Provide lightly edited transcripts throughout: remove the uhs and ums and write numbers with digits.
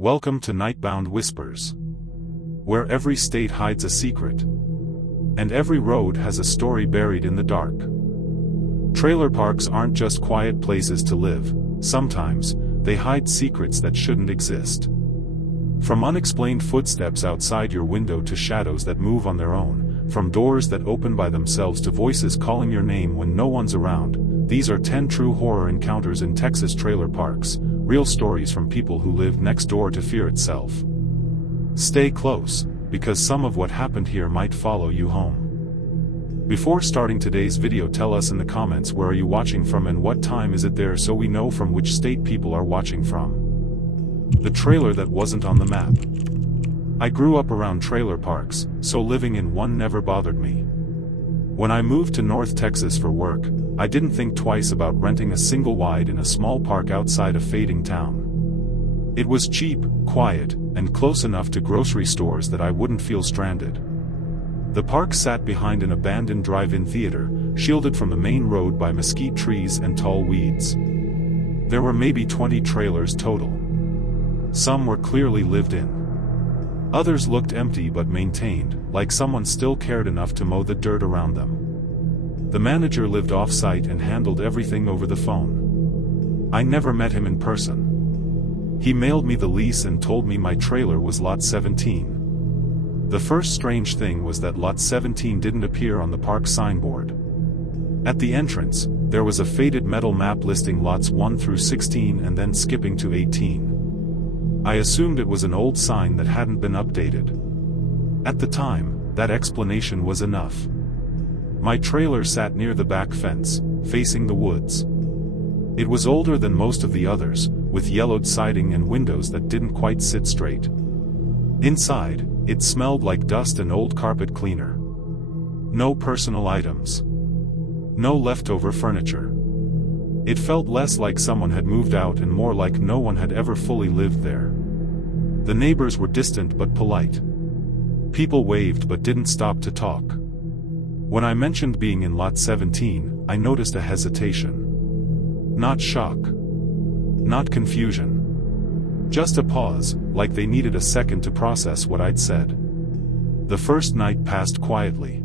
Welcome to Nightbound Whispers, where every state hides a secret, and every road has a story buried in the dark. Trailer parks aren't just quiet places to live, sometimes they hide secrets that shouldn't exist. From unexplained footsteps outside your window to shadows that move on their own, from doors that open by themselves to voices calling your name when no one's around, these are 10 true horror encounters in Texas trailer parks, real stories from people who lived next door to fear itself. Stay close, because some of what happened here might follow you home. Before starting today's video, tell us in the comments where are you watching from and what time is it there so we know from which state people are watching from. The trailer that wasn't on the map. I grew up around trailer parks, so living in one never bothered me. When I moved to North Texas for work, I didn't think twice about renting a single wide in a small park outside a fading town. It was cheap, quiet, and close enough to grocery stores that I wouldn't feel stranded. The park sat behind an abandoned drive-in theater, shielded from the main road by mesquite trees and tall weeds. There were maybe 20 trailers total. Some were clearly lived in. Others looked empty but maintained, like someone still cared enough to mow the dirt around them. The manager lived off-site and handled everything over the phone. I never met him in person. He mailed me the lease and told me my trailer was Lot 17. The first strange thing was that Lot 17 didn't appear on the park signboard. At the entrance, there was a faded metal map listing lots 1 through 16 and then skipping to 18. I assumed it was an old sign that hadn't been updated. At the time, that explanation was enough. My trailer sat near the back fence, facing the woods. It was older than most of the others, with yellowed siding and windows that didn't quite sit straight. Inside, it smelled like dust and old carpet cleaner. No personal items. No leftover furniture. It felt less like someone had moved out and more like no one had ever fully lived there. The neighbors were distant but polite. People waved but didn't stop to talk. When I mentioned being in Lot 17, I noticed a hesitation. Not shock. Not confusion. Just a pause, like they needed a second to process what I'd said. The first night passed quietly.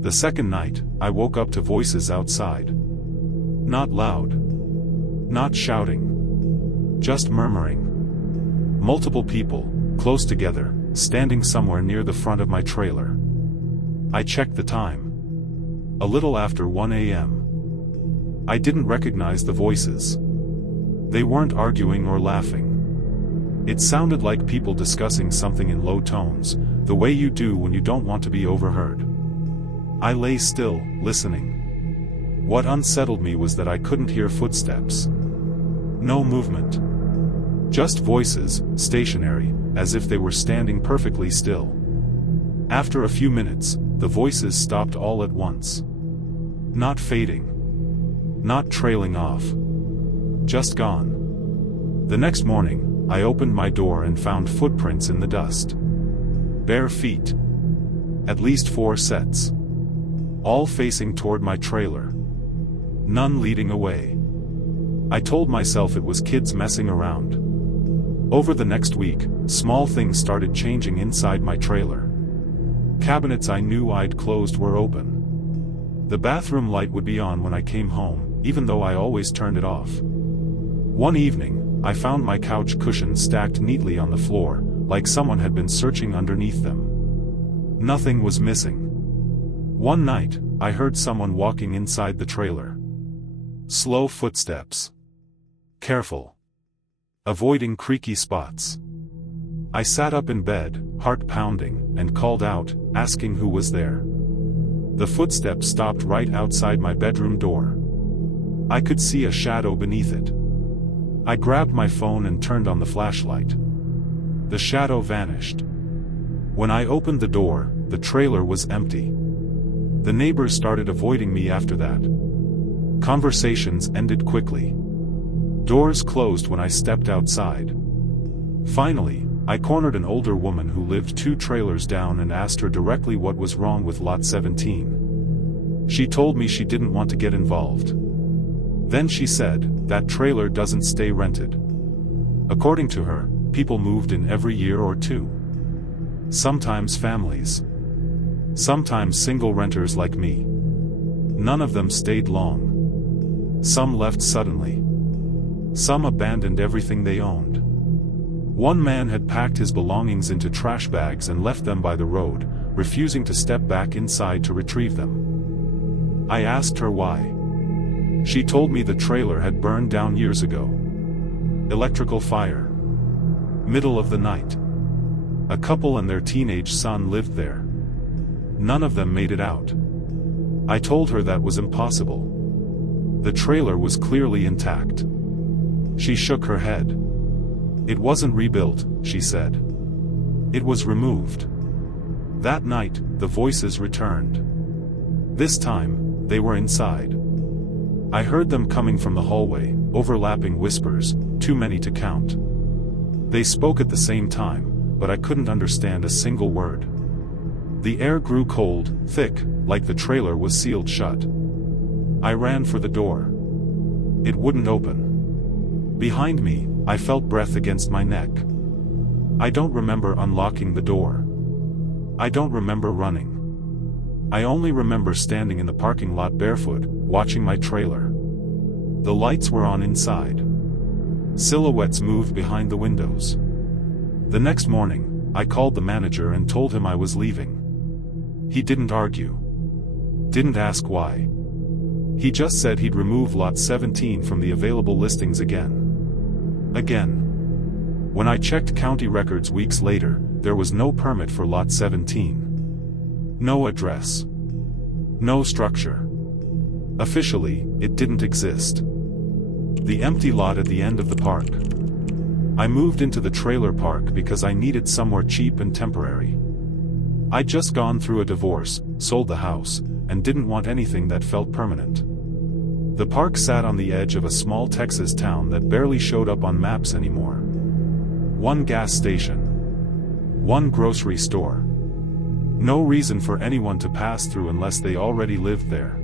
The second night, I woke up to voices outside. Not loud. Not shouting. Just murmuring. Multiple people, close together, standing somewhere near the front of my trailer. I checked the time. A little after 1 a.m. I didn't recognize the voices. They weren't arguing or laughing. It sounded like people discussing something in low tones, the way you do when you don't want to be overheard. I lay still, listening. What unsettled me was that I couldn't hear footsteps. No movement. Just voices, stationary, as if they were standing perfectly still. After a few minutes, the voices stopped all at once. Not fading. Not trailing off. Just gone. The next morning, I opened my door and found footprints in the dust. Bare feet. At least 4 sets. All facing toward my trailer. None leading away. I told myself it was kids messing around. Over the next week, small things started changing inside my trailer. Cabinets I knew I'd closed were open. The bathroom light would be on when I came home, even though I always turned it off. One evening, I found my couch cushions stacked neatly on the floor, like someone had been searching underneath them. Nothing was missing. One night, I heard someone walking inside the trailer. Slow footsteps. Careful. Avoiding creaky spots. I sat up in bed, heart pounding, and called out, asking who was there. The footsteps stopped right outside my bedroom door. I could see a shadow beneath it. I grabbed my phone and turned on the flashlight. The shadow vanished. When I opened the door, the trailer was empty. The neighbors started avoiding me after that. Conversations ended quickly. Doors closed when I stepped outside. Finally, I cornered an older woman who lived 2 trailers down and asked her directly what was wrong with Lot 17. She told me she didn't want to get involved. Then she said, "That trailer doesn't stay rented." According to her, People moved in every year or two. Sometimes families. Sometimes single renters like me. None of them stayed long. Some left suddenly. Some abandoned everything they owned. One man had packed his belongings into trash bags and left them by the road, refusing to step back inside to retrieve them. I asked her why. She told me the trailer had burned down years ago. Electrical fire. Middle of the night. A couple and their teenage son lived there. None of them made it out. I told her that was impossible. The trailer was clearly intact. She shook her head. It wasn't rebuilt, she said. It was removed. That night, the voices returned. This time, they were inside. I heard them coming from the hallway, overlapping whispers, too many to count. They spoke at the same time, but I couldn't understand a single word. The air grew cold, thick, like the trailer was sealed shut. I ran for the door. It wouldn't open. Behind me, I felt breath against my neck. I don't remember unlocking the door. I don't remember running. I only remember standing in the parking lot barefoot, watching my trailer. The lights were on inside. Silhouettes moved behind the windows. The next morning, I called the manager and told him I was leaving. He didn't argue. Didn't ask why. He just said he'd remove lot 17 from the available listings again. When I checked county records weeks later, there was no permit for lot 17. No address. No structure. Officially, it didn't exist. The empty lot at the end of the park. I moved into the trailer park because I needed somewhere cheap and temporary. I'd just gone through a divorce, sold the house, and didn't want anything that felt permanent. The park sat on the edge of a small Texas town that barely showed up on maps anymore. One gas station. One grocery store. No reason for anyone to pass through unless they already lived there.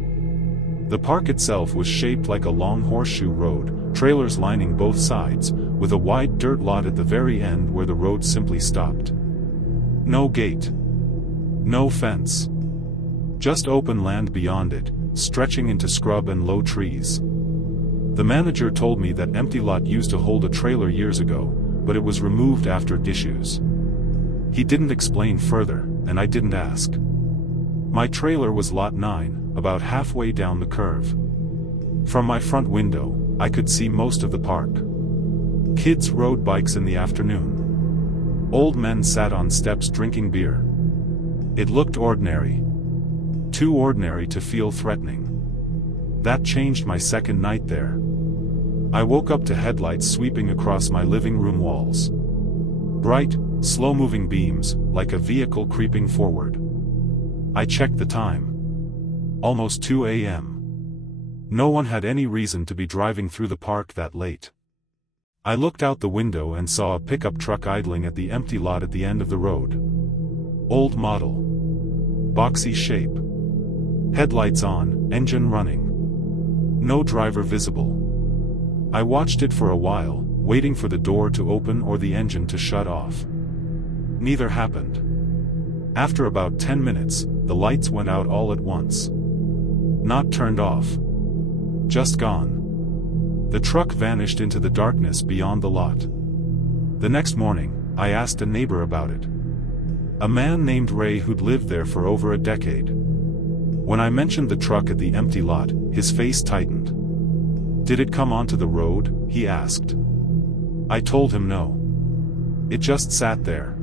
The park itself was shaped like a long horseshoe road, trailers lining both sides, with a wide dirt lot at the very end where the road simply stopped. No gate. No fence. Just open land beyond it, stretching into scrub and low trees. The manager told me that empty lot used to hold a trailer years ago, but it was removed after issues. He didn't explain further, and I didn't ask. My trailer was lot 9, about halfway down the curve. From my front window, I could see most of the park. Kids rode bikes in the afternoon. Old men sat on steps drinking beer. It looked ordinary. Too ordinary to feel threatening. That changed my second night there. I woke up to headlights sweeping across my living room walls. Bright, slow-moving beams, like a vehicle creeping forward. I checked the time. Almost 2 a.m. No one had any reason to be driving through the park that late. I looked out the window and saw a pickup truck idling at the empty lot at the end of the road. Old model. Boxy shape. Headlights on, engine running. No driver visible. I watched it for a while, waiting for the door to open or the engine to shut off. Neither happened. After about 10 minutes, the lights went out all at once. Not turned off. Just gone. The truck vanished into the darkness beyond the lot. The next morning, I asked a neighbor about it. A man named Ray who'd lived there for over a decade. When I mentioned the truck at the empty lot, his face tightened. Did it come onto the road? He asked. I told him no. It just sat there.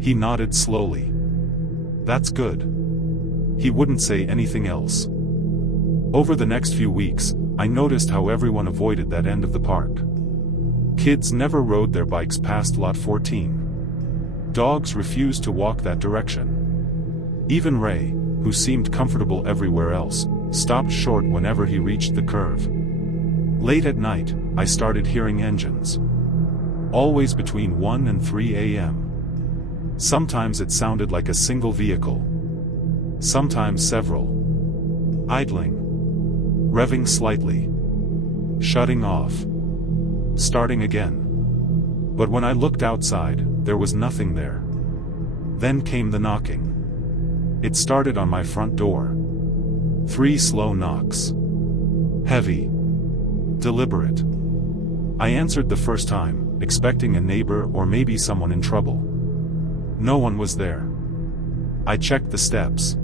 He nodded slowly. That's good. He wouldn't say anything else. Over the next few weeks, I noticed how everyone avoided that end of the park. Kids never rode their bikes past lot 14. Dogs refused to walk that direction. Even Ray, who seemed comfortable everywhere else, stopped short whenever he reached the curve. Late at night, I started hearing engines. Always between 1 and 3 a.m. Sometimes it sounded like a single vehicle. Sometimes several. Idling. Revving slightly. Shutting off. Starting again. But when I looked outside, there was nothing there. Then came the knocking. It started on my front door. 3 slow knocks. Heavy. Deliberate. I answered the first time, expecting a neighbor or maybe someone in trouble. No one was there. I checked the steps.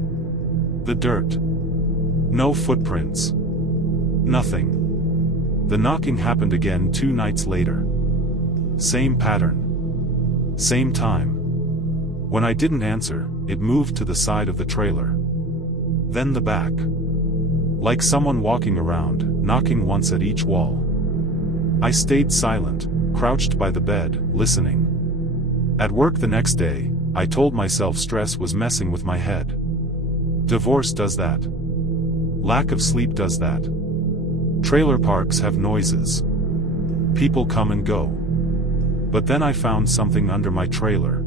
The dirt. No footprints. Nothing. The knocking happened again 2 nights later. Same pattern. Same time. When I didn't answer, it moved to the side of the trailer. Then the back. Like someone walking around, knocking once at each wall. I stayed silent, crouched by the bed, listening. At work the next day, I told myself stress was messing with my head. Divorce does that. Lack of sleep does that. Trailer parks have noises. People come and go. But then I found something under my trailer.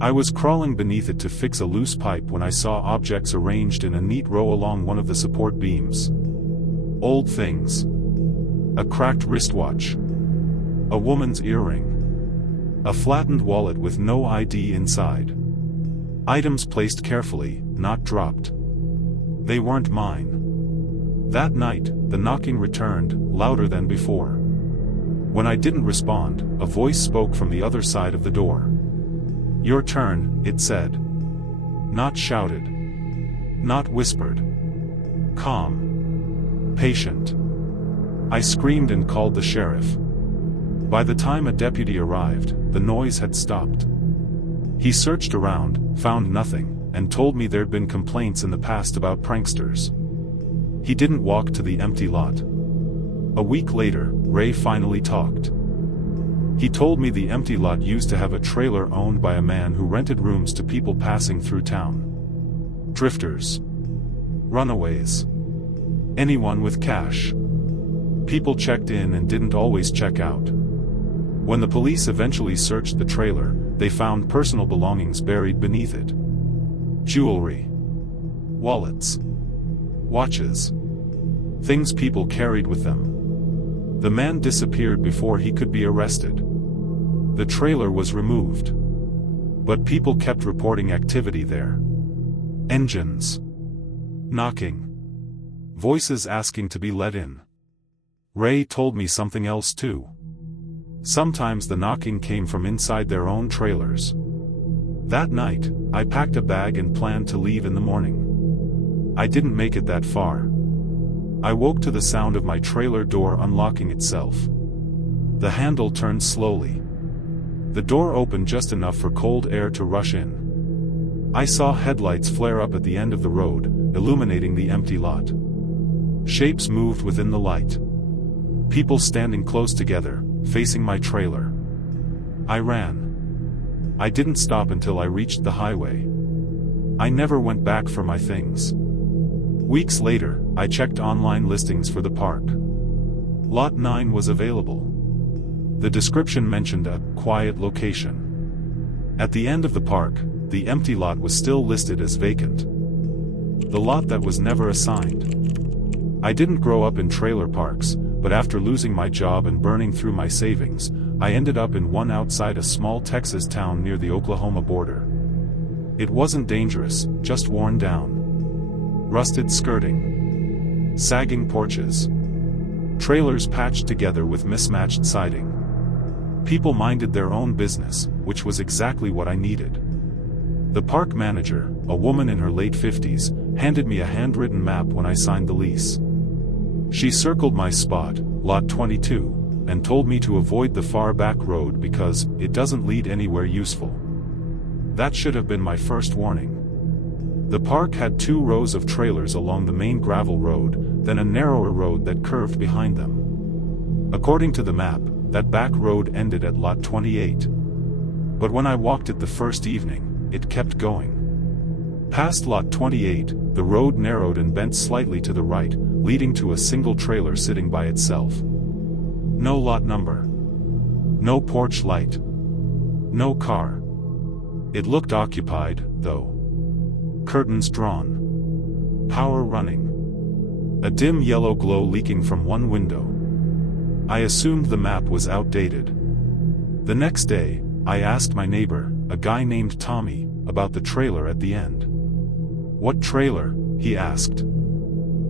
I was crawling beneath it to fix a loose pipe when I saw objects arranged in a neat row along one of the support beams. Old things. A cracked wristwatch. A woman's earring. A flattened wallet with no ID inside. Items placed carefully, not dropped. They weren't mine. That night, the knocking returned, louder than before. When I didn't respond, a voice spoke from the other side of the door. "Your turn," it said. Not shouted. Not whispered. Calm. Patient. I screamed and called the sheriff. By the time a deputy arrived, the noise had stopped. He searched around, found nothing, and told me there'd been complaints in the past about pranksters. He didn't walk to the empty lot. A week later, Ray finally talked. He told me the empty lot used to have a trailer owned by a man who rented rooms to people passing through town. Drifters. Runaways. Anyone with cash. People checked in and didn't always check out. When the police eventually searched the trailer, they found personal belongings buried beneath it. Jewelry. Wallets. Watches. Things people carried with them. The man disappeared before he could be arrested. The trailer was removed. But people kept reporting activity there. Engines. Knocking. Voices asking to be let in. Ray told me something else too. Sometimes the knocking came from inside their own trailers. That night, I packed a bag and planned to leave in the morning. I didn't make it that far. I woke to the sound of my trailer door unlocking itself. The handle turned slowly. The door opened just enough for cold air to rush in. I saw headlights flare up at the end of the road, illuminating the empty lot. Shapes moved within the light. People standing close together, facing my trailer. I ran. I didn't stop until I reached the highway. I never went back for my things. Weeks later, I checked online listings for the park. Lot 9 was available. The description mentioned a quiet location. At the end of the park, the empty lot was still listed as vacant. The lot that was never assigned. I didn't grow up in trailer parks, but after losing my job and burning through my savings, I ended up in one outside a small Texas town near the Oklahoma border. It wasn't dangerous, just worn down. Rusted skirting. Sagging porches. Trailers patched together with mismatched siding. People minded their own business, which was exactly what I needed. The park manager, a woman in her late 50s, handed me a handwritten map when I signed the lease. She circled my spot, Lot 22, and told me to avoid the far back road because it doesn't lead anywhere useful. That should have been my first warning. The park had 2 rows of trailers along the main gravel road, then a narrower road that curved behind them. According to the map, that back road ended at Lot 28. But when I walked it the first evening, it kept going. Past Lot 28, the road narrowed and bent slightly to the right, leading to a single trailer sitting by itself. No lot number. No porch light. No car. It looked occupied, though. Curtains drawn. Power running. A dim yellow glow leaking from one window. I assumed the map was outdated. The next day, I asked my neighbor, a guy named Tommy, about the trailer at the end. "What trailer?" he asked.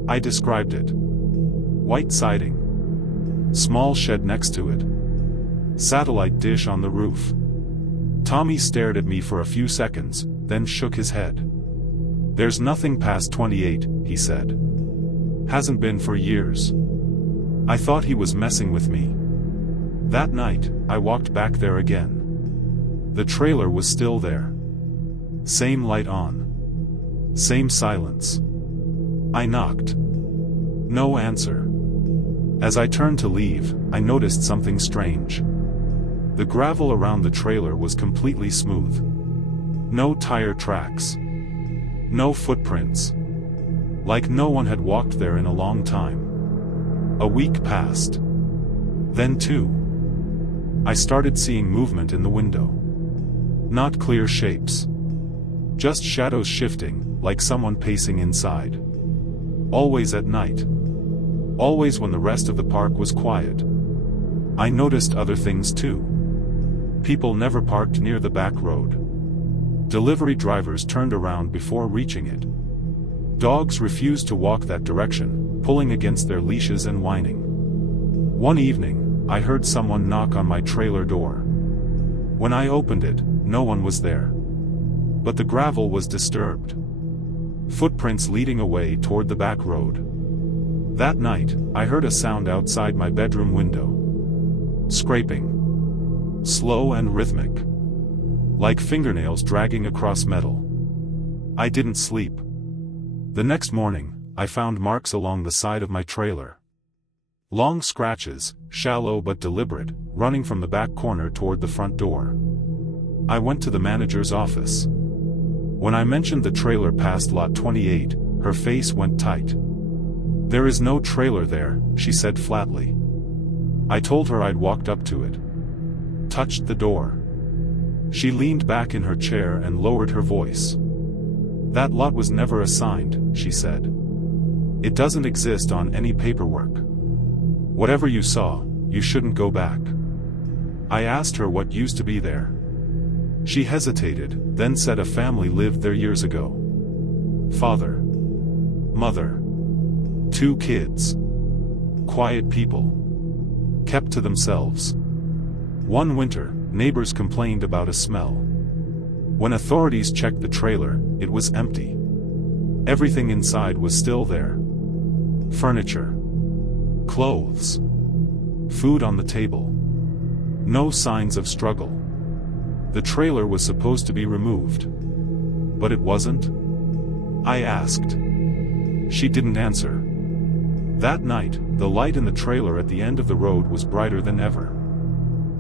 I described it. White siding. Small shed next to it. Satellite dish on the roof. Tommy stared at me for a few seconds, then shook his head. "There's nothing past 28, he said. "Hasn't been for years." I thought he was messing with me. That night, I walked back there again. The trailer was still there. Same light on. Same silence. I knocked. No answer. As I turned to leave, I noticed something strange. The gravel around the trailer was completely smooth. No tire tracks. No footprints. Like no one had walked there in a long time. A week passed. Then two. I started seeing movement in the window. Not clear shapes. Just shadows shifting, like someone pacing inside. Always at night. Always when the rest of the park was quiet. I noticed other things too. People never parked near the back road. Delivery drivers turned around before reaching it. Dogs refused to walk that direction, pulling against their leashes and whining. One evening, I heard someone knock on my trailer door. When I opened it, no one was there. But the gravel was disturbed. Footprints leading away toward the back road. That night, I heard a sound outside my bedroom window. Scraping. Slow and rhythmic. Like fingernails dragging across metal. I didn't sleep. The next morning, I found marks along the side of my trailer. Long scratches, shallow but deliberate, running from the back corner toward the front door. I went to the manager's office. When I mentioned the trailer past lot 28, her face went tight. "There is no trailer there," she said flatly. I told her I'd walked up to it. Touched the door. She leaned back in her chair and lowered her voice. "That lot was never assigned," she said. "It doesn't exist on any paperwork. Whatever you saw, you shouldn't go back." I asked her what used to be there. She hesitated, then said a family lived there years ago. Father. Mother. 2 kids. Quiet people. Kept to themselves. One winter, neighbors complained about a smell. When authorities checked the trailer, it was empty. Everything inside was still there. Furniture. Clothes. Food on the table. No signs of struggle. The trailer was supposed to be removed. But it wasn't? I asked. She didn't answer. That night, the light in the trailer at the end of the road was brighter than ever.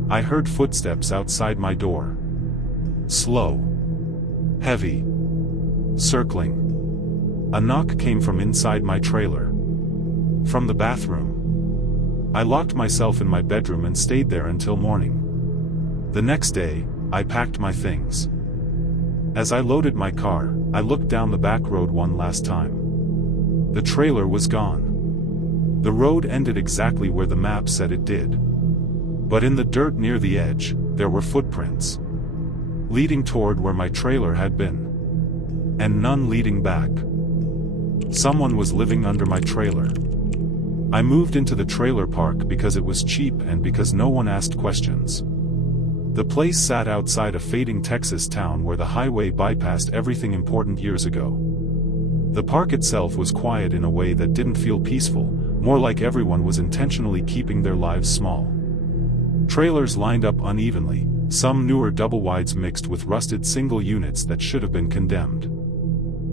I heard footsteps outside my door. Slow. Heavy. Circling. A knock came from inside my trailer. From the bathroom. I locked myself in my bedroom and stayed there until morning. The next day, I packed my things. As I loaded my car, I looked down the back road one last time. The trailer was gone. The road ended exactly where the map said it did. But in the dirt near the edge, there were footprints. Leading toward where my trailer had been. And none leading back. Someone was living under my trailer. I moved into the trailer park because it was cheap and because no one asked questions. The place sat outside a fading Texas town where the highway bypassed everything important years ago. The park itself was quiet in a way that didn't feel peaceful, more like everyone was intentionally keeping their lives small. Trailers lined up unevenly, some newer double-wides mixed with rusted single units that should have been condemned.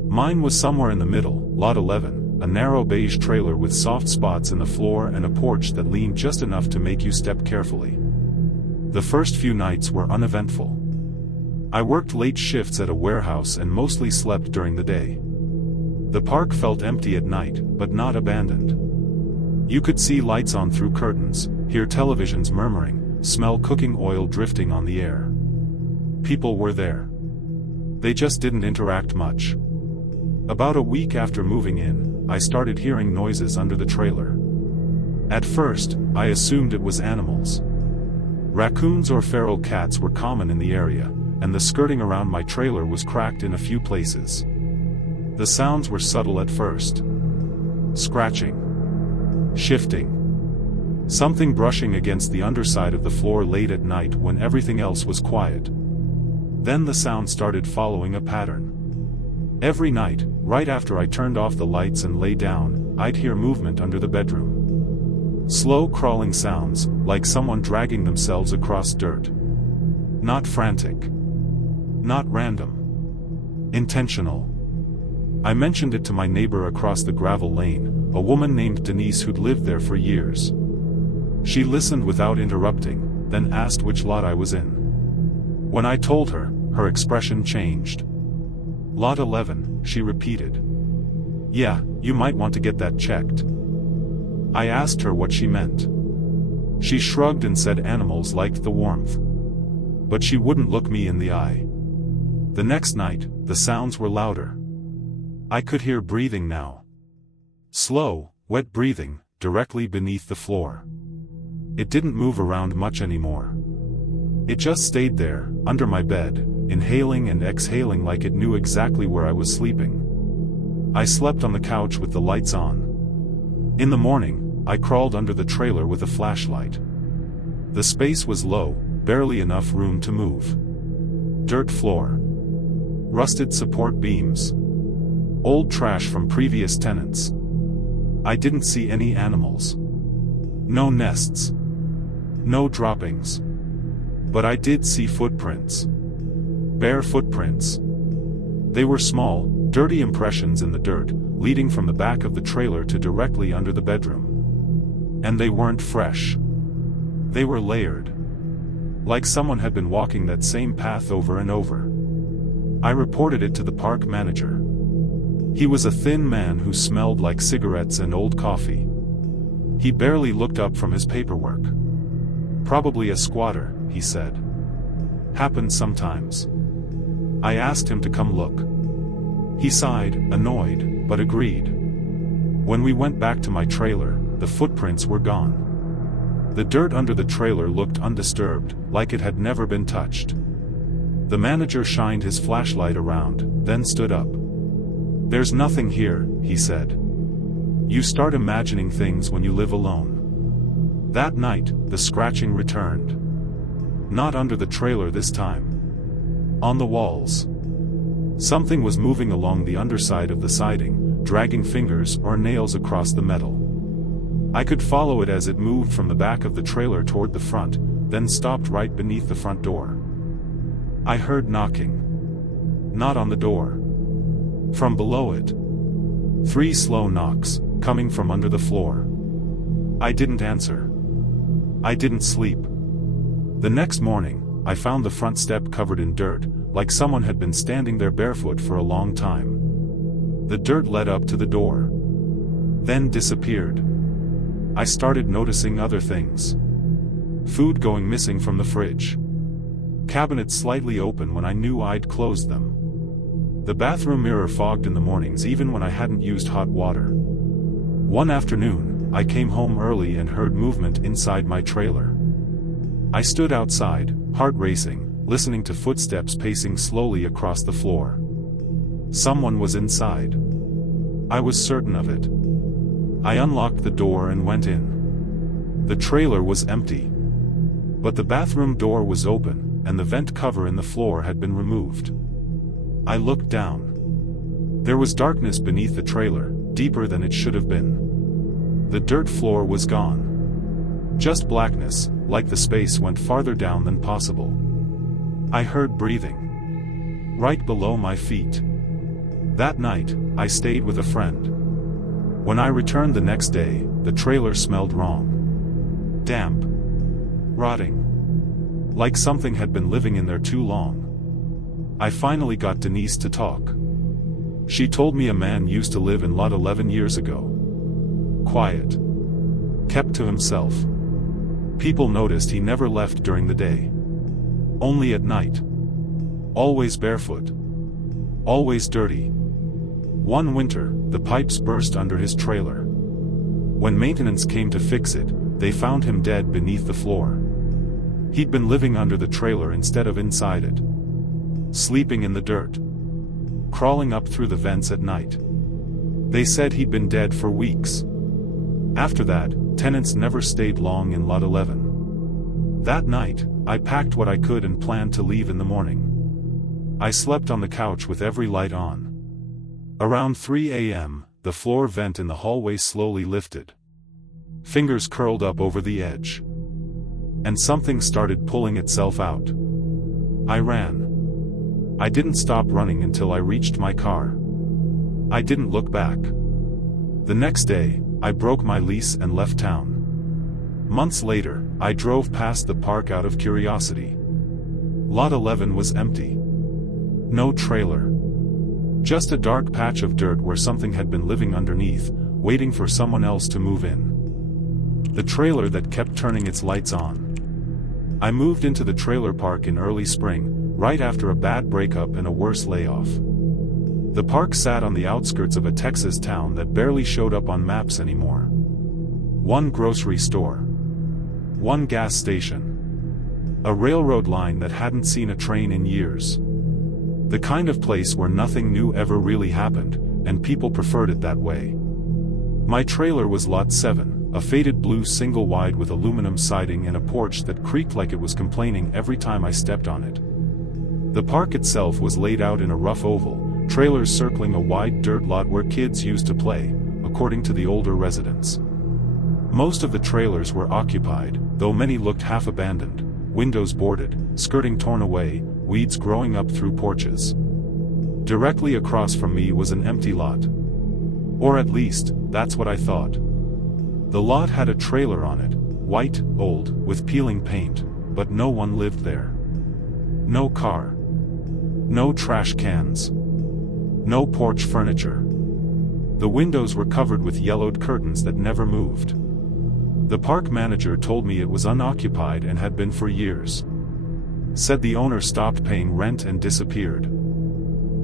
Mine was somewhere in the middle, lot 11, a narrow beige trailer with soft spots in the floor and a porch that leaned just enough to make you step carefully. The first few nights were uneventful. I worked late shifts at a warehouse and mostly slept during the day. The park felt empty at night, but not abandoned. You could see lights on through curtains, hear televisions murmuring, smell cooking oil drifting on the air. People were there. They just didn't interact much. About a week after moving in, I started hearing noises under the trailer. At first, I assumed it was animals. Raccoons or feral cats were common in the area, and the skirting around my trailer was cracked in a few places. The sounds were subtle at first. Scratching. Shifting. Something brushing against the underside of the floor late at night when everything else was quiet. Then the sound started following a pattern. Every night, right after I turned off the lights and lay down, I'd hear movement under the bedroom. Slow crawling sounds, like someone dragging themselves across dirt. Not frantic. Not random. Intentional. I mentioned it to my neighbor across the gravel lane, a woman named Denise who'd lived there for years. She listened without interrupting, then asked which lot I was in. When I told her, her expression changed. Lot 11, she repeated. Yeah, you might want to get that checked. I asked her what she meant. She shrugged and said animals liked the warmth. But she wouldn't look me in the eye. The next night, the sounds were louder. I could hear breathing now. Slow, wet breathing, directly beneath the floor. It didn't move around much anymore. It just stayed there, under my bed, inhaling and exhaling like it knew exactly where I was sleeping. I slept on the couch with the lights on. In the morning, I crawled under the trailer with a flashlight. The space was low, barely enough room to move. Dirt floor. Rusted support beams. Old trash from previous tenants. I didn't see any animals. No nests. No droppings. But I did see footprints. Bare footprints. They were small, dirty impressions in the dirt, leading from the back of the trailer to directly under the bedroom. And they weren't fresh. They were layered. Like someone had been walking that same path over and over. I reported it to the park manager. He was a thin man who smelled like cigarettes and old coffee. He barely looked up from his paperwork. Probably a squatter, he said. Happens sometimes. I asked him to come look. He sighed, annoyed, but agreed. When we went back to my trailer, the footprints were gone. The dirt under the trailer looked undisturbed, like it had never been touched. The manager shined his flashlight around, then stood up. There's nothing here, he said. You start imagining things when you live alone. That night, the scratching returned. Not under the trailer this time. On the walls. Something was moving along the underside of the siding, dragging fingers or nails across the metal. I could follow it as it moved from the back of the trailer toward the front, then stopped right beneath the front door. I heard knocking. Not on the door. From below it. 3 slow knocks, coming from under the floor. I didn't answer. I didn't sleep. The next morning, I found the front step covered in dirt, like someone had been standing there barefoot for a long time. The dirt led up to the door. Then disappeared. I started noticing other things. Food going missing from the fridge. Cabinets slightly open when I knew I'd closed them. The bathroom mirror fogged in the mornings even when I hadn't used hot water. One afternoon, I came home early and heard movement inside my trailer. I stood outside, heart racing, listening to footsteps pacing slowly across the floor. Someone was inside. I was certain of it. I unlocked the door and went in. The trailer was empty. But the bathroom door was open, and the vent cover in the floor had been removed. I looked down. There was darkness beneath the trailer, deeper than it should have been. The dirt floor was gone. Just blackness, like the space went farther down than possible. I heard breathing. Right below my feet. That night, I stayed with a friend. When I returned the next day, the trailer smelled wrong. Damp. Rotting. Like something had been living in there too long. I finally got Denise to talk. She told me a man used to live in lot 11 years ago. Quiet. Kept to himself. People noticed he never left during the day. Only at night. Always barefoot. Always dirty. One winter, the pipes burst under his trailer. When maintenance came to fix it, they found him dead beneath the floor. He'd been living under the trailer instead of inside it. Sleeping in the dirt. Crawling up through the vents at night. They said he'd been dead for weeks. After that, tenants never stayed long in Lot 11. That night, I packed what I could and planned to leave in the morning. I slept on the couch with every light on. Around 3 a.m., the floor vent in the hallway slowly lifted. Fingers curled up over the edge. And something started pulling itself out. I ran. I didn't stop running until I reached my car. I didn't look back. The next day, I broke my lease and left town. Months later, I drove past the park out of curiosity. Lot 11 was empty. No trailer. Just a dark patch of dirt where something had been living underneath, waiting for someone else to move in. The trailer that kept turning its lights on. I moved into the trailer park in early spring, right after a bad breakup and a worse layoff. The park sat on the outskirts of a Texas town that barely showed up on maps anymore. One grocery store. One gas station. A railroad line that hadn't seen a train in years. The kind of place where nothing new ever really happened, and people preferred it that way. My trailer was Lot 7, a faded blue single-wide with aluminum siding and a porch that creaked like it was complaining every time I stepped on it. The park itself was laid out in a rough oval, trailers circling a wide dirt lot where kids used to play, according to the older residents. Most of the trailers were occupied, though many looked half-abandoned, windows boarded, skirting torn away, weeds growing up through porches. Directly across from me was an empty lot. Or at least, that's what I thought. The lot had a trailer on it, white, old, with peeling paint, but no one lived there. No car. No trash cans. No porch furniture. The windows were covered with yellowed curtains that never moved. The park manager told me it was unoccupied and had been for years. Said the owner stopped paying rent and disappeared.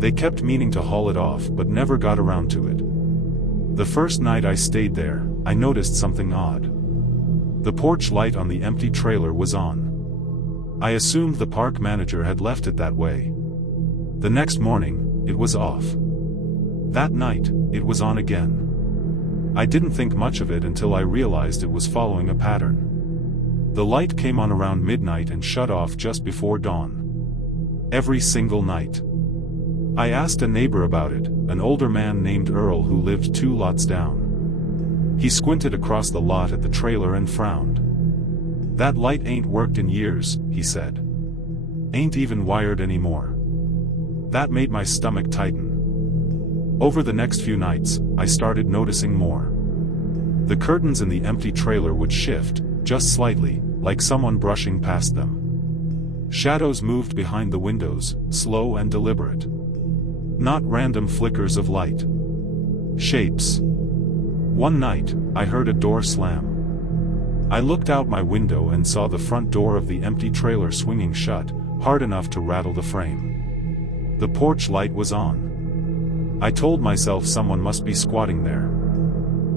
They kept meaning to haul it off but never got around to it. The first night I stayed there, I noticed something odd. The porch light on the empty trailer was on. I assumed the park manager had left it that way. The next morning, it was off. That night, it was on again. I didn't think much of it until I realized it was following a pattern. The light came on around midnight and shut off just before dawn. Every single night. I asked a neighbor about it, an older man named Earl who lived 2 lots down. He squinted across the lot at the trailer and frowned. "That light ain't worked in years," he said. "Ain't even wired anymore." That made my stomach tighten. Over the next few nights, I started noticing more. The curtains in the empty trailer would shift, just slightly, like someone brushing past them. Shadows moved behind the windows, slow and deliberate. Not random flickers of light. Shapes. One night, I heard a door slam. I looked out my window and saw the front door of the empty trailer swinging shut, hard enough to rattle the frame. The porch light was on. I told myself someone must be squatting there.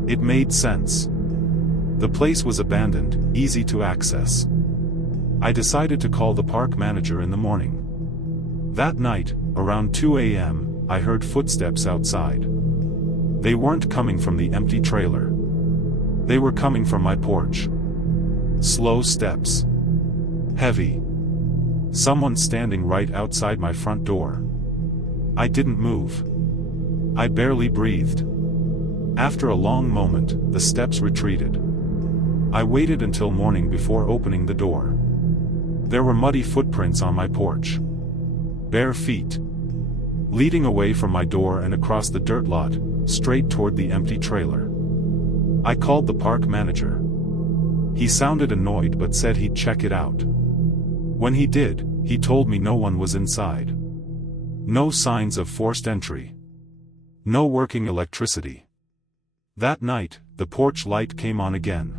It made sense. The place was abandoned, easy to access. I decided to call the park manager in the morning. That night, around 2 a.m., I heard footsteps outside. They weren't coming from the empty trailer. They were coming from my porch. Slow steps. Heavy. Someone standing right outside my front door. I didn't move. I barely breathed. After a long moment, the steps retreated. I waited until morning before opening the door. There were muddy footprints on my porch. Bare feet. Leading away from my door and across the dirt lot, straight toward the empty trailer. I called the park manager. He sounded annoyed but said he'd check it out. When he did, he told me no one was inside. No signs of forced entry. No working electricity. That night, the porch light came on again.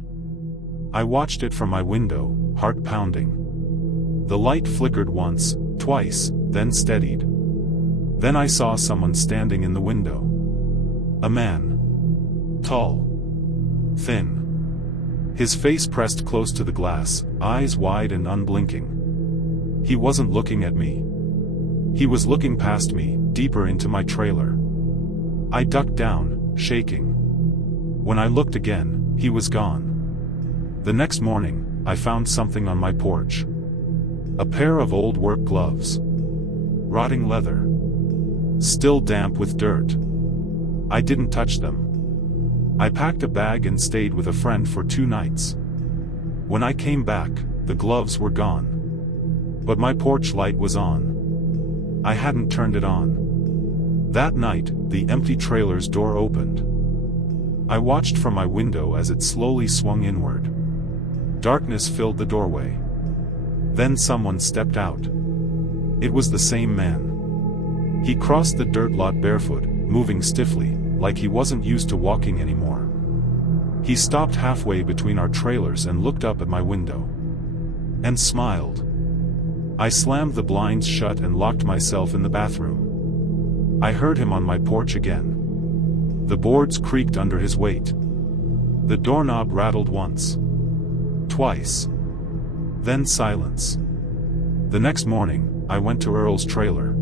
I watched it from my window, heart pounding. The light flickered once, twice, then steadied. Then I saw someone standing in the window. A man. Tall. Thin. His face pressed close to the glass, eyes wide and unblinking. He wasn't looking at me. He was looking past me, deeper into my trailer. I ducked down, shaking. When I looked again, he was gone. The next morning, I found something on my porch. A pair of old work gloves. Rotting leather. Still damp with dirt. I didn't touch them. I packed a bag and stayed with a friend for 2 nights. When I came back, the gloves were gone. But my porch light was on. I hadn't turned it on. That night, the empty trailer's door opened. I watched from my window as it slowly swung inward. Darkness filled the doorway. Then someone stepped out. It was the same man. He crossed the dirt lot barefoot, moving stiffly, like he wasn't used to walking anymore. He stopped halfway between our trailers and looked up at my window. And smiled. I slammed the blinds shut and locked myself in the bathroom. I heard him on my porch again. The boards creaked under his weight. The doorknob rattled once. Twice. Then silence. The next morning, I went to Earl's trailer.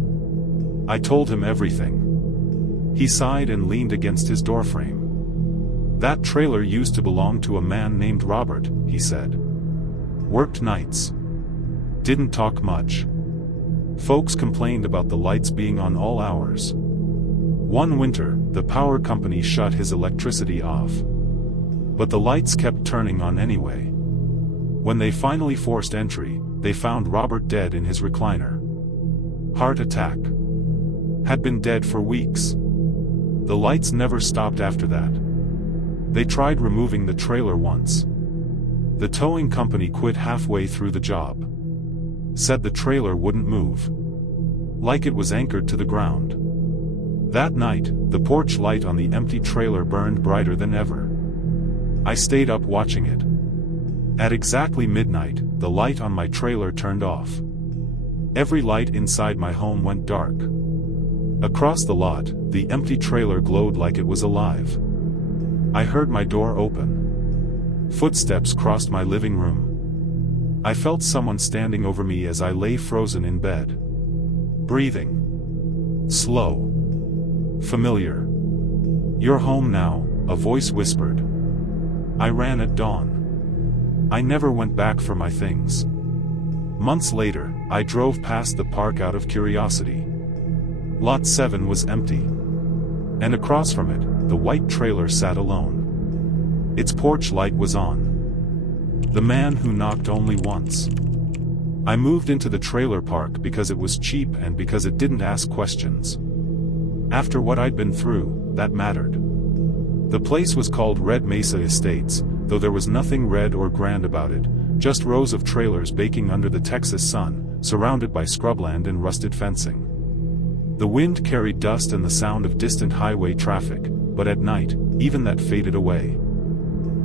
I told him everything. He sighed and leaned against his doorframe. That trailer used to belong to a man named Robert, he said. Worked nights. Didn't talk much. Folks complained about the lights being on all hours. One winter, the power company shut his electricity off. But the lights kept turning on anyway. When they finally forced entry, they found Robert dead in his recliner. Heart attack. Had been dead for weeks. The lights never stopped after that. They tried removing the trailer once. The towing company quit halfway through the job. Said the trailer wouldn't move. Like it was anchored to the ground. That night, the porch light on the empty trailer burned brighter than ever. I stayed up watching it. At exactly midnight, the light on my trailer turned off. Every light inside my home went dark. Across the lot, the empty trailer glowed like it was alive. I heard my door open. Footsteps crossed my living room. I felt someone standing over me as I lay frozen in bed. Breathing. Slow. Familiar. "You're home now," a voice whispered. I ran at dawn. I never went back for my things. Months later, I drove past the park out of curiosity. Lot 7 was empty. And across from it, the white trailer sat alone. Its porch light was on. The man who knocked only once. I moved into the trailer park because it was cheap and because it didn't ask questions. After what I'd been through, that mattered. The place was called Red Mesa Estates, though there was nothing red or grand about it, just rows of trailers baking under the Texas sun, surrounded by scrubland and rusted fencing. The wind carried dust and the sound of distant highway traffic, but at night, even that faded away.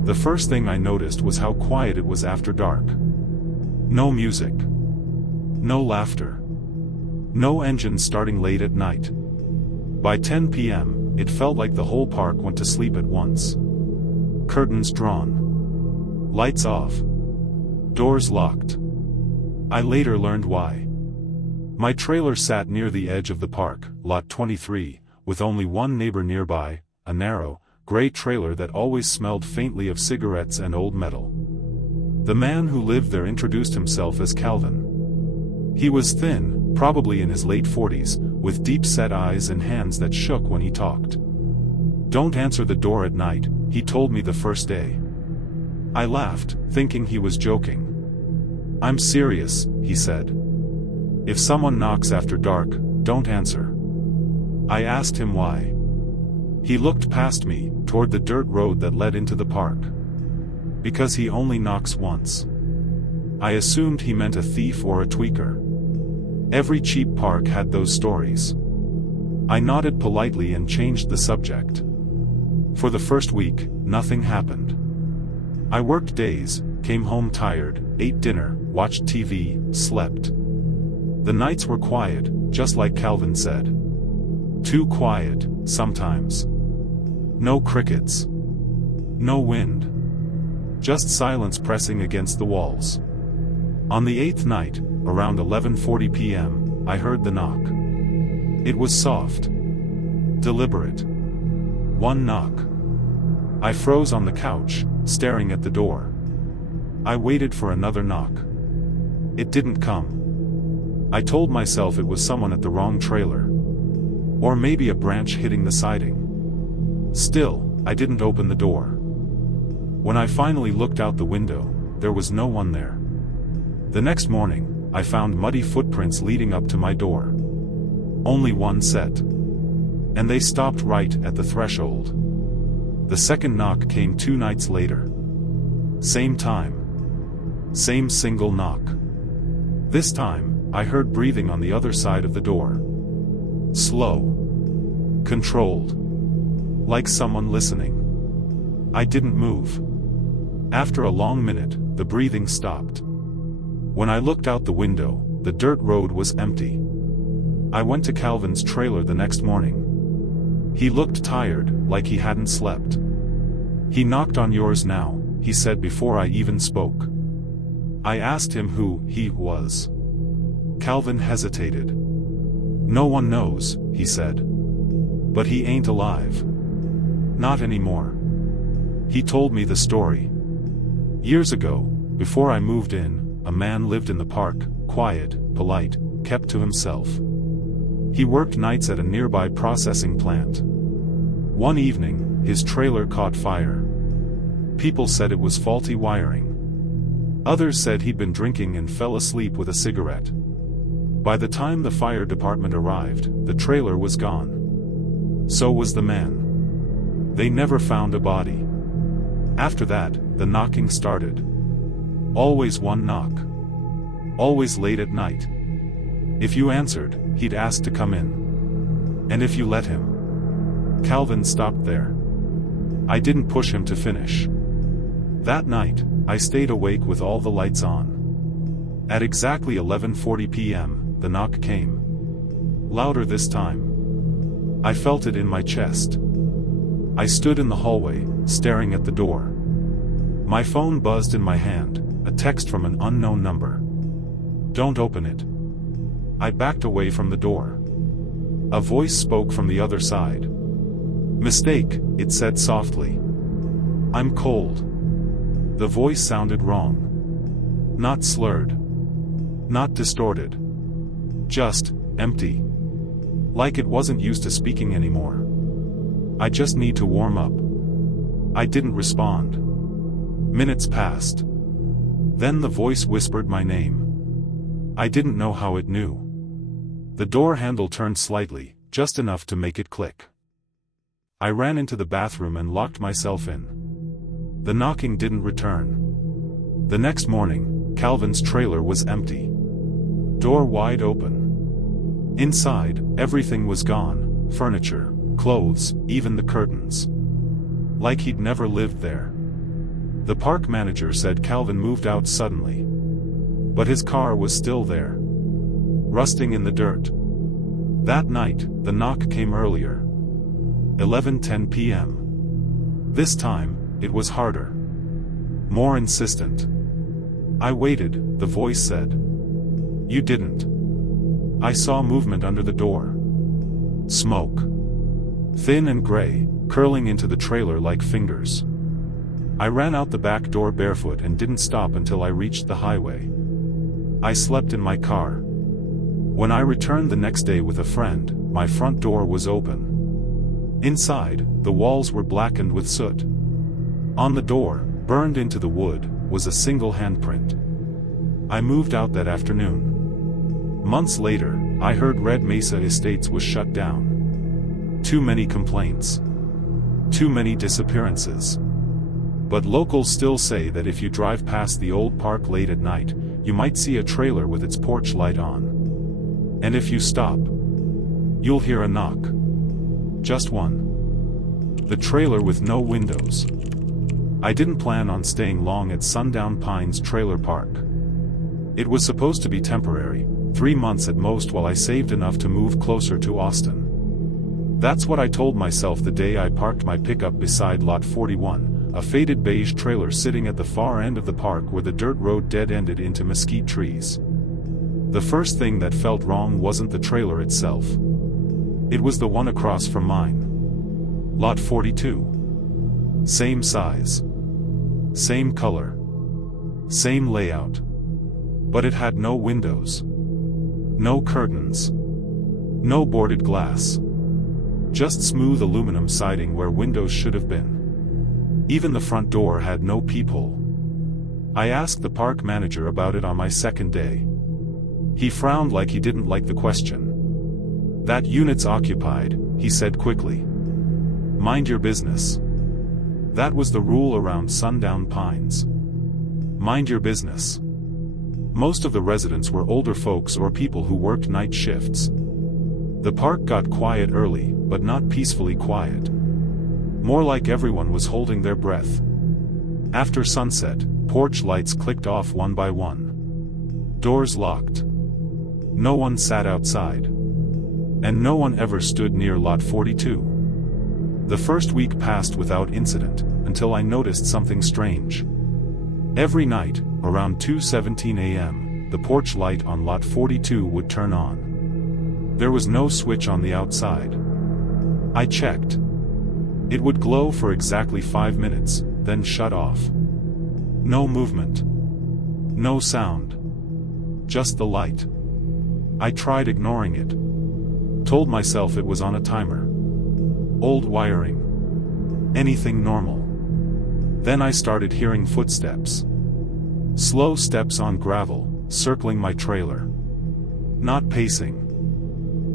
The first thing I noticed was how quiet it was after dark. No music. No laughter. No engine starting late at night. By 10 p.m., it felt like the whole park went to sleep at once. Curtains drawn. Lights off. Doors locked. I later learned why. My trailer sat near the edge of the park, lot 23, with only one neighbor nearby, a narrow, gray trailer that always smelled faintly of cigarettes and old metal. The man who lived there introduced himself as Calvin. He was thin, probably in his late 40s, with deep-set eyes and hands that shook when he talked. "Don't answer the door at night," he told me the first day. I laughed, thinking he was joking. "I'm serious," he said. "If someone knocks after dark, don't answer." I asked him why. He looked past me, toward the dirt road that led into the park. "Because he only knocks once." I assumed he meant a thief or a tweaker. Every cheap park had those stories. I nodded politely and changed the subject. For the first week, nothing happened. I worked days, came home tired, ate dinner, watched TV, slept. The nights were quiet, just like Calvin said. Too quiet, sometimes. No crickets. No wind. just silence pressing against the walls. On the 8th night, around 11:40 p.m., I heard the knock. It was soft. Deliberate. One knock. I froze on the couch, staring at the door. I waited for another knock. It didn't come. I told myself it was someone at the wrong trailer. Or maybe a branch hitting the siding. Still, I didn't open the door. When I finally looked out the window, there was no one there. The next morning, I found muddy footprints leading up to my door. Only one set. And they stopped right at the threshold. The second knock came 2 nights later. Same time. Same single knock. This time, I heard breathing on the other side of the door. Slow. Controlled. Like someone listening. I didn't move. After a long minute, the breathing stopped. When I looked out the window, the dirt road was empty. I went to Calvin's trailer the next morning. He looked tired, like he hadn't slept. "He knocked on yours now," he said before I even spoke. I asked him who he was. Calvin hesitated. "No one knows," he said. "But he ain't alive. Not anymore." He told me the story. Years ago, before I moved in, a man lived in the park, quiet, polite, kept to himself. He worked nights at a nearby processing plant. One evening, his trailer caught fire. People said it was faulty wiring. Others said he'd been drinking and fell asleep with a cigarette. By the time the fire department arrived, the trailer was gone. So was the man. They never found a body. After that, the knocking started. Always one knock. Always late at night. If you answered, he'd ask to come in. And if you let him. Calvin stopped there. I didn't push him to finish. That night, I stayed awake with all the lights on. At exactly 11:40 p.m., the knock came. Louder this time. I felt it in my chest. I stood in the hallway, staring at the door. My phone buzzed in my hand, a text from an unknown number. "Don't open it." I backed away from the door. A voice spoke from the other side. "Mistake," it said softly. "I'm cold." The voice sounded wrong. Not slurred. Not distorted. Just empty. Like it wasn't used to speaking anymore. "I just need to warm up." I didn't respond. Minutes passed. Then the voice whispered my name. I didn't know how it knew. The door handle turned slightly, just enough to make it click. I ran into the bathroom and locked myself in. The knocking didn't return. The next morning, Calvin's trailer was empty. Door wide open. Inside, everything was gone, furniture, clothes, even the curtains. Like he'd never lived there. The park manager said Calvin moved out suddenly. But his car was still there. Rusting in the dirt. That night, the knock came earlier. 11:10 p.m. This time, it was harder. More insistent. I waited, the voice said. "You didn't." I saw movement under the door. Smoke. Thin and gray, curling into the trailer like fingers. I ran out the back door barefoot and didn't stop until I reached the highway. I slept in my car. When I returned the next day with a friend, my front door was open. Inside, the walls were blackened with soot. On the door, burned into the wood, was a single handprint. I moved out that afternoon. Months later, I heard Red Mesa Estates was shut down. Too many complaints. Too many disappearances. But locals still say that if you drive past the old park late at night, you might see a trailer with its porch light on. And if you stop, you'll hear a knock. Just one. The trailer with no windows. I didn't plan on staying long at Sundown Pines Trailer Park. It was supposed to be temporary, 3 months at most while I saved enough to move closer to Austin. That's what I told myself the day I parked my pickup beside Lot 41, a faded beige trailer sitting at the far end of the park where the dirt road dead-ended into mesquite trees. The first thing that felt wrong wasn't the trailer itself. It was the one across from mine. Lot 42. Same size. Same color. Same layout. But it had no windows. No curtains. No boarded glass. Just smooth aluminum siding where windows should have been. Even the front door had no peephole. I asked the park manager about it on my second day. He frowned like he didn't like the question. "That unit's occupied," he said quickly. "Mind your business." That was the rule around Sundown Pines. Mind your business. Most of the residents were older folks or people who worked night shifts. The park got quiet early, but not peacefully quiet. More like everyone was holding their breath. After sunset, porch lights clicked off one by one. Doors locked. No one sat outside. And no one ever stood near Lot 42. The first week passed without incident, until I noticed something strange. Every night, around 2:17 a.m., the porch light on Lot 42 would turn on. There was no switch on the outside. I checked. It would glow for exactly 5 minutes, then shut off. No movement. No sound. Just the light. I tried ignoring it. Told myself it was on a timer. Old wiring. Anything normal. Then I started hearing footsteps. Slow steps on gravel, circling my trailer. Not pacing.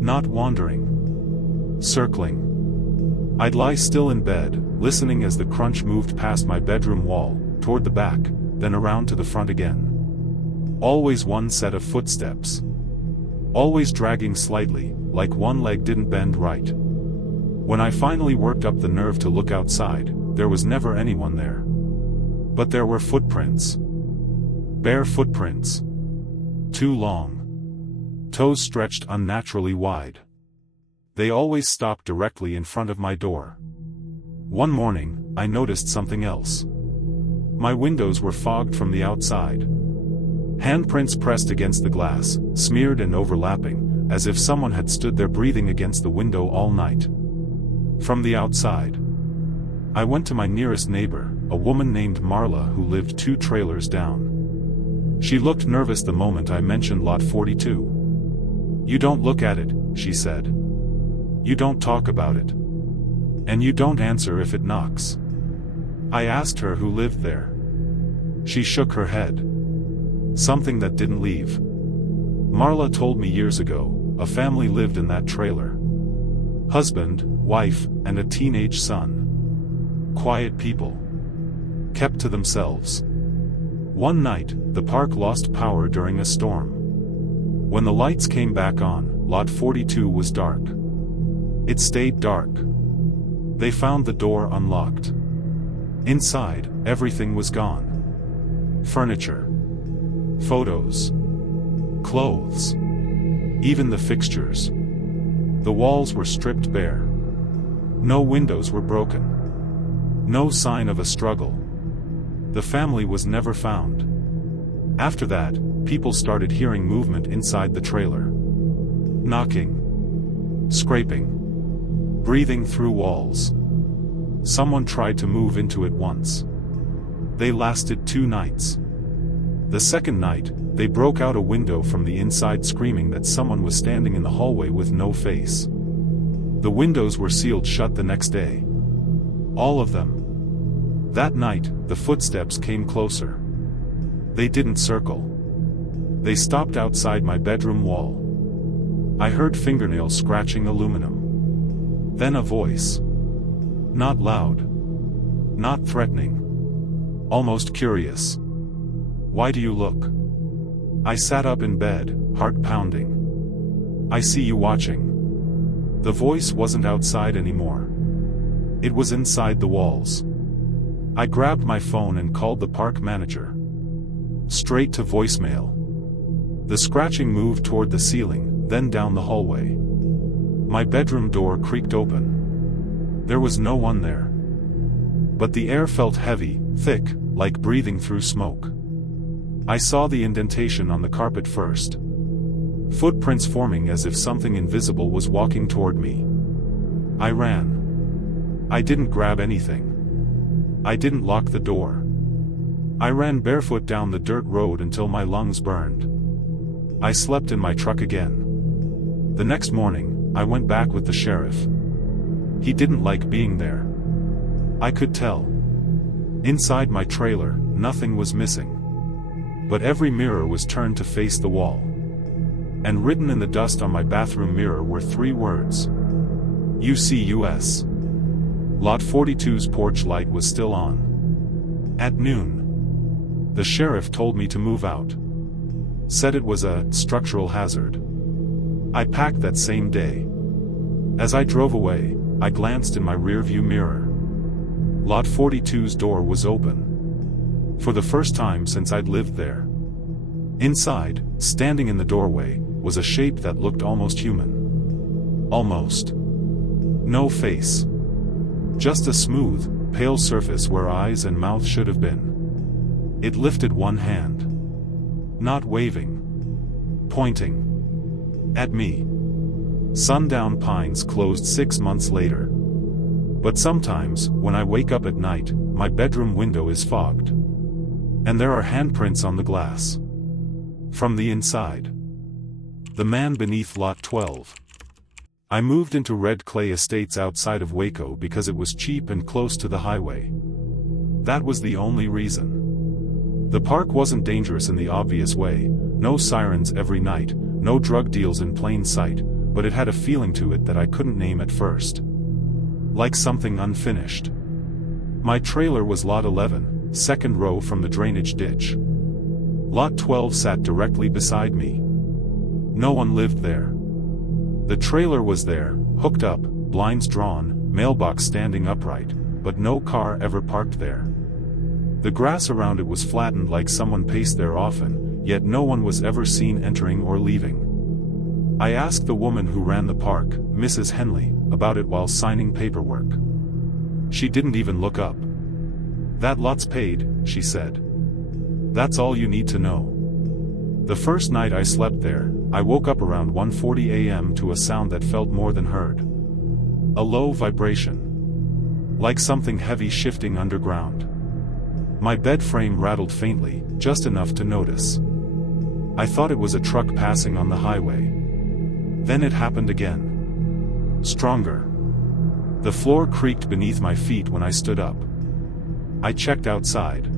Not wandering. Circling. I'd lie still in bed, listening as the crunch moved past my bedroom wall, toward the back, then around to the front again. Always one set of footsteps. Always dragging slightly, like one leg didn't bend right. When I finally worked up the nerve to look outside, there was never anyone there. But there were footprints. Bare footprints. Too long. Toes stretched unnaturally wide. They always stopped directly in front of my door. One morning, I noticed something else. My windows were fogged from the outside. Handprints pressed against the glass, smeared and overlapping, as if someone had stood there breathing against the window all night. From the outside. I went to my nearest neighbor, a woman named Marla who lived 2 trailers down. She looked nervous the moment I mentioned Lot 42. "You don't look at it," she said. "You don't talk about it. And you don't answer if it knocks." I asked her who lived there. She shook her head. Something that didn't leave. Marla told me years ago, a family lived in that trailer. Husband, wife, and a teenage son. Quiet people. Kept to themselves. One night, the park lost power during a storm. When the lights came back on, Lot 42 was dark. It stayed dark. They found the door unlocked. Inside, everything was gone. Furniture. Photos. Clothes. Even the fixtures. The walls were stripped bare. No windows were broken. No sign of a struggle. The family was never found. After that, people started hearing movement inside the trailer. Knocking. Scraping. Breathing through walls. Someone tried to move into it once. They lasted 2 nights. The second night, they broke out a window from the inside screaming that someone was standing in the hallway with no face. The windows were sealed shut the next day. All of them. That night, the footsteps came closer. They didn't circle. They stopped outside my bedroom wall. I heard fingernails scratching aluminum. Then a voice. Not loud. Not threatening. Almost curious. "Why do you look?" I sat up in bed, heart pounding. "I see you watching." The voice wasn't outside anymore. It was inside the walls. I grabbed my phone and called the park manager. Straight to voicemail. The scratching moved toward the ceiling, then down the hallway. My bedroom door creaked open. There was no one there. But the air felt heavy, thick, like breathing through smoke. I saw the indentation on the carpet first. Footprints forming as if something invisible was walking toward me. I ran. I didn't grab anything. I didn't lock the door. I ran barefoot down the dirt road until my lungs burned. I slept in my truck again. The next morning, I went back with the sheriff. He didn't like being there. I could tell. Inside my trailer, nothing was missing. But every mirror was turned to face the wall. And written in the dust on my bathroom mirror were 3 words. UCUS. Lot 42's porch light was still on. At noon. The sheriff told me to move out. Said it was a structural hazard. I packed that same day. As I drove away, I glanced in my rearview mirror. Lot 42's door was open. For the first time since I'd lived there. Inside, standing in the doorway, was a shape that looked almost human. Almost. No face. Just a smooth, pale surface where eyes and mouth should have been. It lifted one hand. Not waving. Pointing. At me. Sundown Pines closed 6 months later. But sometimes, when I wake up at night, my bedroom window is fogged. And there are handprints on the glass. From the inside. The man beneath Lot 12. I moved into red clay estates outside of Waco because it was cheap and close to the highway. That was the only reason. The park wasn't dangerous in the obvious way, no sirens every night, no drug deals in plain sight, but it had a feeling to it that I couldn't name at first. Like something unfinished. My trailer was Lot 11, second row from the drainage ditch. Lot 12 sat directly beside me. No one lived there. The trailer was there, hooked up, blinds drawn, mailbox standing upright, but no car ever parked there. The grass around it was flattened like someone paced there often, yet no one was ever seen entering or leaving. I asked the woman who ran the park, Mrs. Henley, about it while signing paperwork. She didn't even look up. "That lot's paid," she said. "That's all you need to know." The first night I slept there, I woke up around 1:40 a.m. to a sound that felt more than heard. A low vibration. Like something heavy shifting underground. My bed frame rattled faintly, just enough to notice. I thought it was a truck passing on the highway. Then it happened again. Stronger. The floor creaked beneath my feet when I stood up. I checked outside.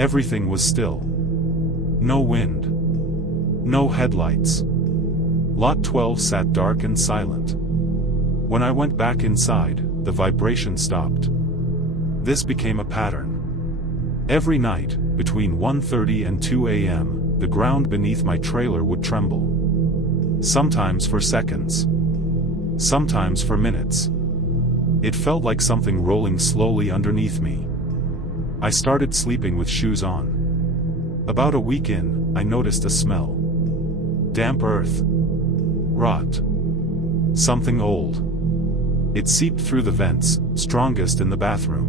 Everything was still. No wind. No headlights. Lot 12 sat dark and silent. When I went back inside, the vibration stopped. This became a pattern. Every night, between 1:30 and 2 a.m., the ground beneath my trailer would tremble. Sometimes for seconds. Sometimes for minutes. It felt like something rolling slowly underneath me. I started sleeping with shoes on. About a week in, I noticed a smell. Damp earth. Rot. Something old. It seeped through the vents, strongest in the bathroom.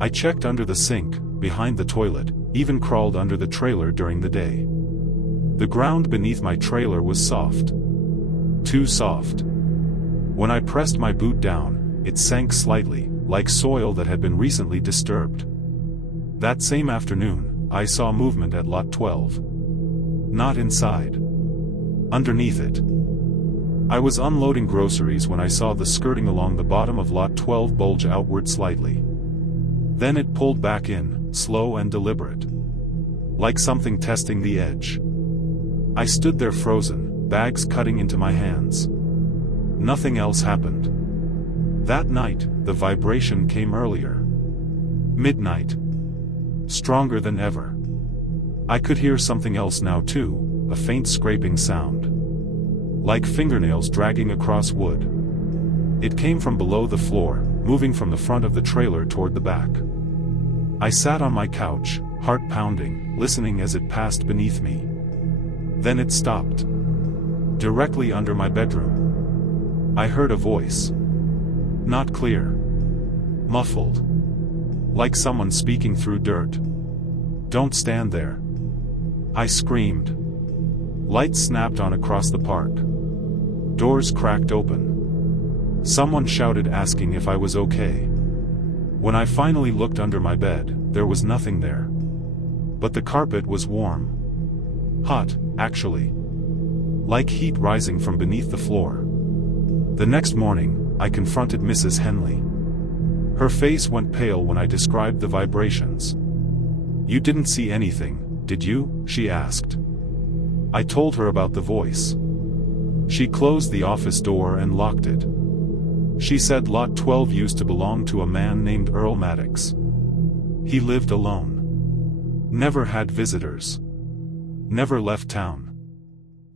I checked under the sink, behind the toilet, even crawled under the trailer during the day. The ground beneath my trailer was soft. Too soft. When I pressed my boot down, it sank slightly, like soil that had been recently disturbed. That same afternoon, I saw movement at Lot 12. Not inside. Underneath it. I was unloading groceries when I saw the skirting along the bottom of Lot 12 bulge outward slightly. Then it pulled back in, slow and deliberate. Like something testing the edge. I stood there frozen, bags cutting into my hands. Nothing else happened. That night, the vibration came earlier. Midnight. Stronger than ever. I could hear something else now too, a faint scraping sound. Like fingernails dragging across wood. It came from below the floor, moving from the front of the trailer toward the back. I sat on my couch, heart pounding, listening as it passed beneath me. Then it stopped. Directly under my bedroom. I heard a voice. Not clear. Muffled. Like someone speaking through dirt. "Don't stand there," I screamed. Lights snapped on across the park. Doors cracked open. Someone shouted asking if I was okay. When I finally looked under my bed, there was nothing there. But the carpet was warm. Hot, actually. Like heat rising from beneath the floor. The next morning, I confronted Mrs. Henley. Her face went pale when I described the vibrations. "You didn't see anything, did you?" she asked. I told her about the voice. She closed the office door and locked it. She said Lot 12 used to belong to a man named Earl Maddox. He lived alone. Never had visitors. Never left town.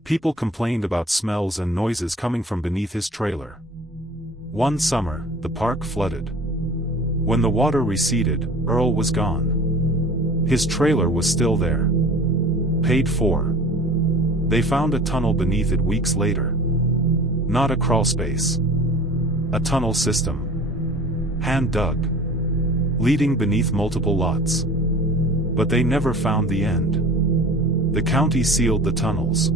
People complained about smells and noises coming from beneath his trailer. One summer, the park flooded. When the water receded, Earl was gone. His trailer was still there. Paid for. They found a tunnel beneath it weeks later. Not a crawlspace. A tunnel system. Hand dug. Leading beneath multiple lots. But they never found the end. The county sealed the tunnels.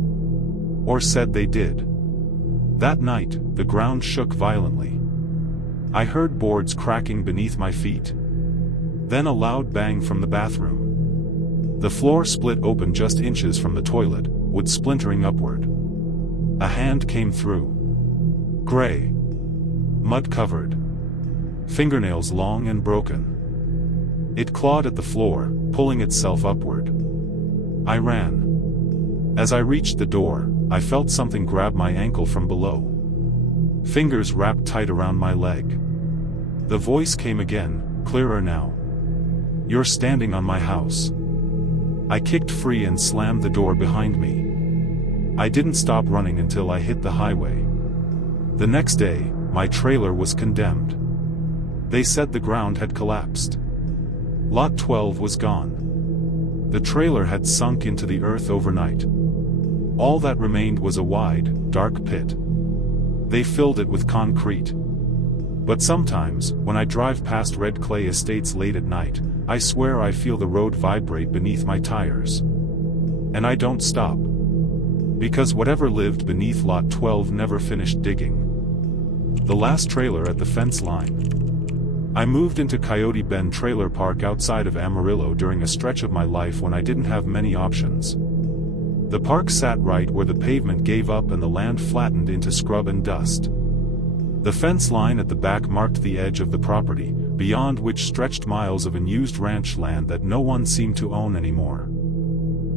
Or said they did. That night, the ground shook violently. I heard boards cracking beneath my feet. Then a loud bang from the bathroom. The floor split open just inches from the toilet, wood splintering upward. A hand came through. Gray. Mud-covered. Fingernails long and broken. It clawed at the floor, pulling itself upward. I ran. As I reached the door, I felt something grab my ankle from below. Fingers wrapped tight around my leg. The voice came again, clearer now. "You're standing on my house." I kicked free and slammed the door behind me. I didn't stop running until I hit the highway. The next day, my trailer was condemned. They said the ground had collapsed. Lot 12 was gone. The trailer had sunk into the earth overnight. All that remained was a wide, dark pit. They filled it with concrete. But sometimes, when I drive past red clay estates late at night, I swear I feel the road vibrate beneath my tires. And I don't stop. Because whatever lived beneath Lot 12 never finished digging. The last trailer at the fence line. I moved into Coyote Bend Trailer Park outside of Amarillo during a stretch of my life when I didn't have many options. The park sat right where the pavement gave up and the land flattened into scrub and dust. The fence line at the back marked the edge of the property, beyond which stretched miles of unused ranch land that no one seemed to own anymore.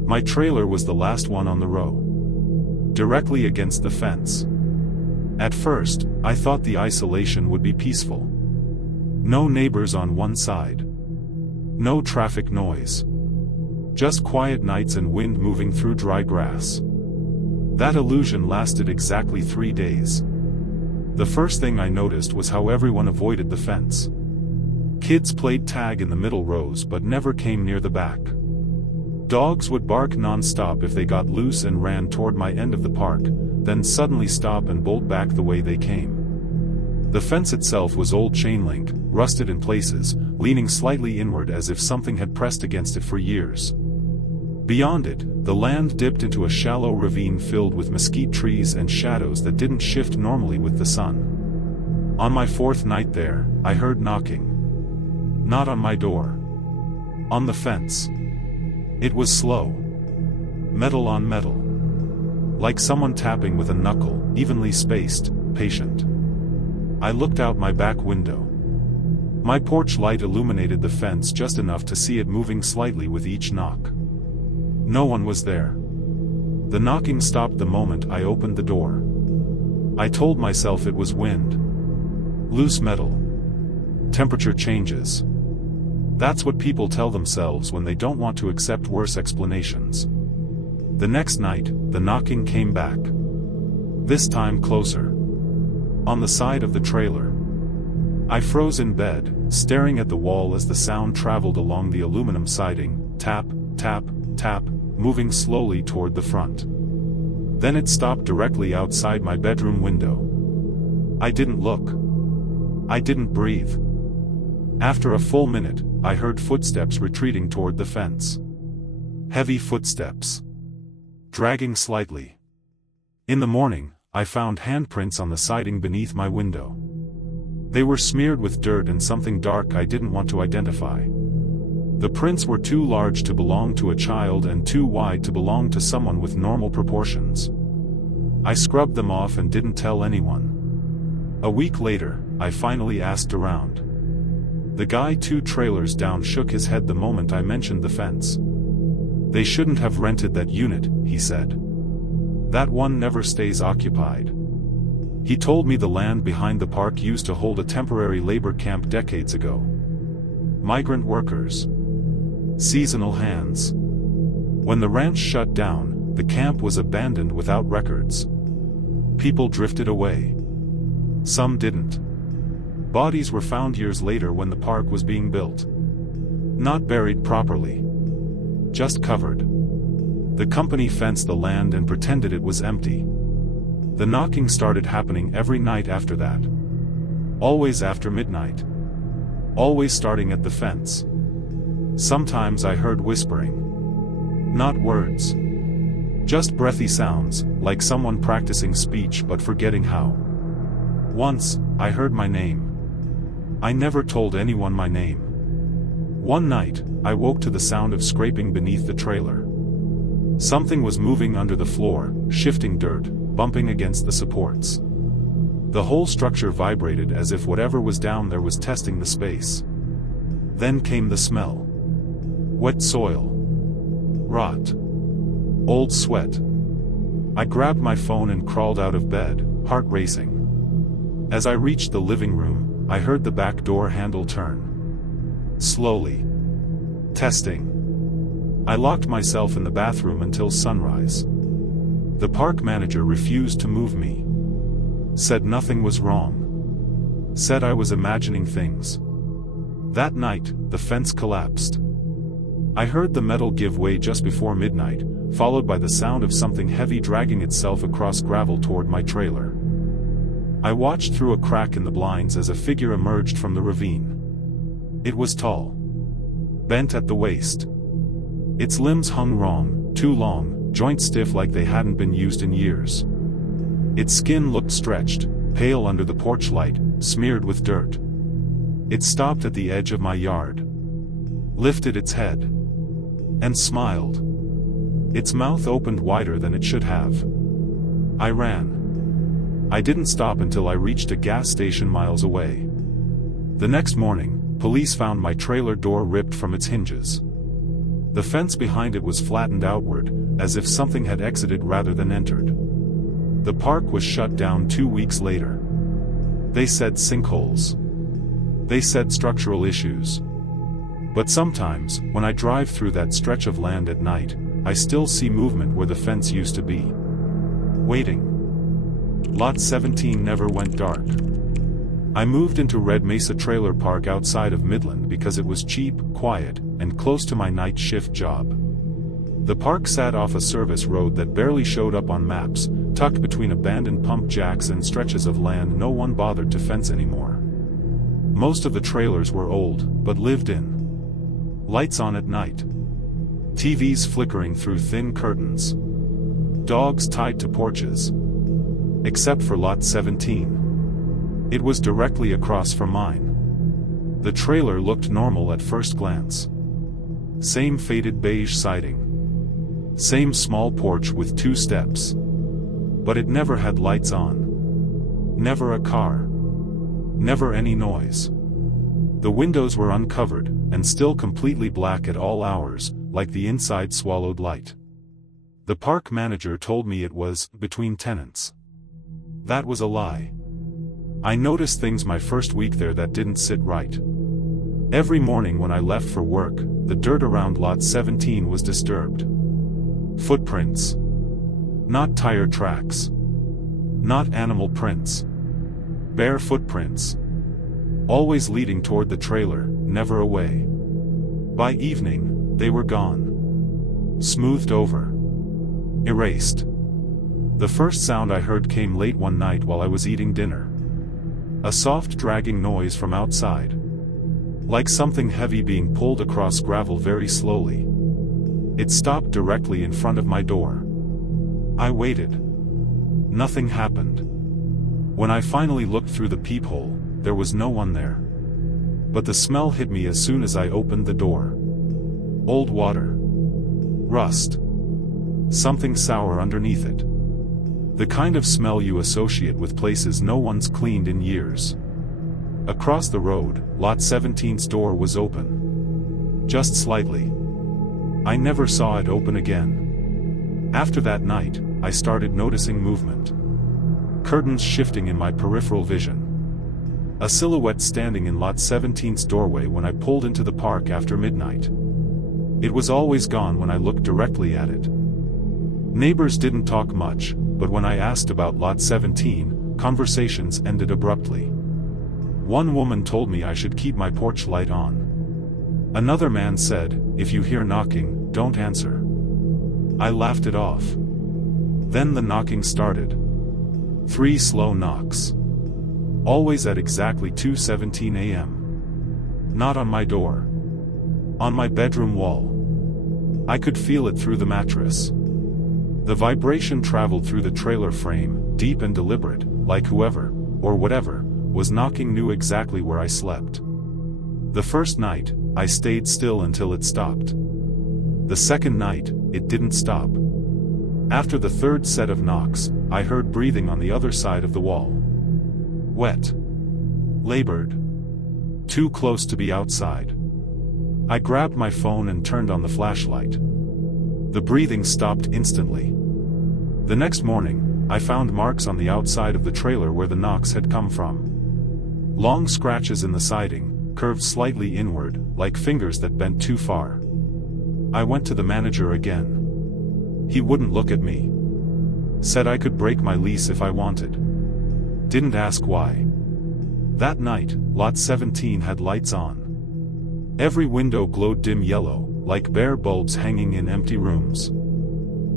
My trailer was the last one on the row. Directly against the fence. At first, I thought the isolation would be peaceful. No neighbors on one side. No traffic noise. Just quiet nights and wind moving through dry grass. That illusion lasted exactly 3 days. The first thing I noticed was how everyone avoided the fence. Kids played tag in the middle rows but never came near the back. Dogs would bark non-stop if they got loose and ran toward my end of the park, then suddenly stop and bolt back the way they came. The fence itself was old chain link, rusted in places, leaning slightly inward as if something had pressed against it for years. Beyond it, the land dipped into a shallow ravine filled with mesquite trees and shadows that didn't shift normally with the sun. On my 4th night there, I heard knocking. Not on my door. On the fence. It was slow. Metal on metal. Like someone tapping with a knuckle, evenly spaced, patient. I looked out my back window. My porch light illuminated the fence just enough to see it moving slightly with each knock. No one was there. The knocking stopped the moment I opened the door. I told myself it was wind. Loose metal. Temperature changes. That's what people tell themselves when they don't want to accept worse explanations. The next night, the knocking came back. This time closer. On the side of the trailer. I froze in bed, staring at the wall as the sound traveled along the aluminum siding, tap, tap, tap, moving slowly toward the front. Then it stopped directly outside my bedroom window. I didn't look. I didn't breathe. After a full minute, I heard footsteps retreating toward the fence. Heavy footsteps. Dragging slightly. In the morning, I found handprints on the siding beneath my window. They were smeared with dirt and something dark I didn't want to identify. The prints were too large to belong to a child and too wide to belong to someone with normal proportions. I scrubbed them off and didn't tell anyone. A week later, I finally asked around. The guy 2 trailers down shook his head the moment I mentioned the fence. They shouldn't have rented that unit, he said. That one never stays occupied. He told me the land behind the park used to hold a temporary labor camp decades ago. Migrant workers. Seasonal hands. When the ranch shut down, the camp was abandoned without records. People drifted away. Some didn't. Bodies were found years later when the park was being built. Not buried properly. Just covered. The company fenced the land and pretended it was empty. The knocking started happening every night after that. Always after midnight. Always starting at the fence. Sometimes I heard whispering. Not words. Just breathy sounds, like someone practicing speech but forgetting how. Once, I heard my name. I never told anyone my name. One night, I woke to the sound of scraping beneath the trailer. Something was moving under the floor, shifting dirt, bumping against the supports. The whole structure vibrated as if whatever was down there was testing the space. Then came the smell. Wet soil. Rot. Old sweat. I grabbed my phone and crawled out of bed, heart racing. As I reached the living room, I heard the back door handle turn. Slowly. Testing. I locked myself in the bathroom until sunrise. The park manager refused to move me. Said nothing was wrong. Said I was imagining things. That night, the fence collapsed. I heard the metal give way just before midnight, followed by the sound of something heavy dragging itself across gravel toward my trailer. I watched through a crack in the blinds as a figure emerged from the ravine. It was tall. Bent at the waist. Its limbs hung wrong, too long, joints stiff like they hadn't been used in years. Its skin looked stretched, pale under the porch light, smeared with dirt. It stopped at the edge of my yard. Lifted its head. And smiled. Its mouth opened wider than it should have. I ran. I didn't stop until I reached a gas station miles away. The next morning, police found my trailer door ripped from its hinges. The fence behind it was flattened outward, as if something had exited rather than entered. The park was shut down 2 weeks later. They said sinkholes. They said structural issues. But sometimes, when I drive through that stretch of land at night, I still see movement where the fence used to be. Waiting. Lot 17 never went dark. I moved into Red Mesa Trailer Park outside of Midland because it was cheap, quiet, and close to my night shift job. The park sat off a service road that barely showed up on maps, tucked between abandoned pump jacks and stretches of land no one bothered to fence anymore. Most of the trailers were old, but lived in. Lights on at night. TVs flickering through thin curtains. Dogs tied to porches. Except for Lot 17. It was directly across from mine. The trailer looked normal at first glance. Same faded beige siding. Same small porch with 2 steps. But it never had lights on. Never a car. Never any noise. The windows were uncovered, and still completely black at all hours, like the inside swallowed light. The park manager told me it was between tenants. That was a lie. I noticed things my first week there that didn't sit right. Every morning when I left for work, the dirt around Lot 17 was disturbed. Footprints. Not tire tracks. Not animal prints. Bare footprints. Always leading toward the trailer, never away. By evening, they were gone. Smoothed over. Erased. The first sound I heard came late one night while I was eating dinner. A soft dragging noise from outside. Like something heavy being pulled across gravel very slowly. It stopped directly in front of my door. I waited. Nothing happened. When I finally looked through the peephole, there was no one there. But the smell hit me as soon as I opened the door. Old water. Rust. Something sour underneath it. The kind of smell you associate with places no one's cleaned in years. Across the road, Lot 17's door was open. Just slightly. I never saw it open again. After that night, I started noticing movement. Curtains shifting in my peripheral vision. A silhouette standing in Lot 17's doorway when I pulled into the park after midnight. It was always gone when I looked directly at it. Neighbors didn't talk much, but when I asked about Lot 17, conversations ended abruptly. One woman told me I should keep my porch light on. Another man said, if you hear knocking, don't answer. I laughed it off. Then the knocking started. 3 slow knocks. Always at exactly 2:17 a.m. Not on my door. On my bedroom wall. I could feel it through the mattress. The vibration traveled through the trailer frame, deep and deliberate, like whoever, or whatever, was knocking knew exactly where I slept. The first night, I stayed still until it stopped. The second night, it didn't stop. After the third set of knocks, I heard breathing on the other side of the wall. Wet. Labored. Too close to be outside. I grabbed my phone and turned on the flashlight. The breathing stopped instantly. The next morning, I found marks on the outside of the trailer where the knocks had come from. Long scratches in the siding, curved slightly inward, like fingers that bent too far. I went to the manager again. He wouldn't look at me. Said I could break my lease if I wanted. Didn't ask why. That night, Lot 17 had lights on. Every window glowed dim yellow, like bare bulbs hanging in empty rooms.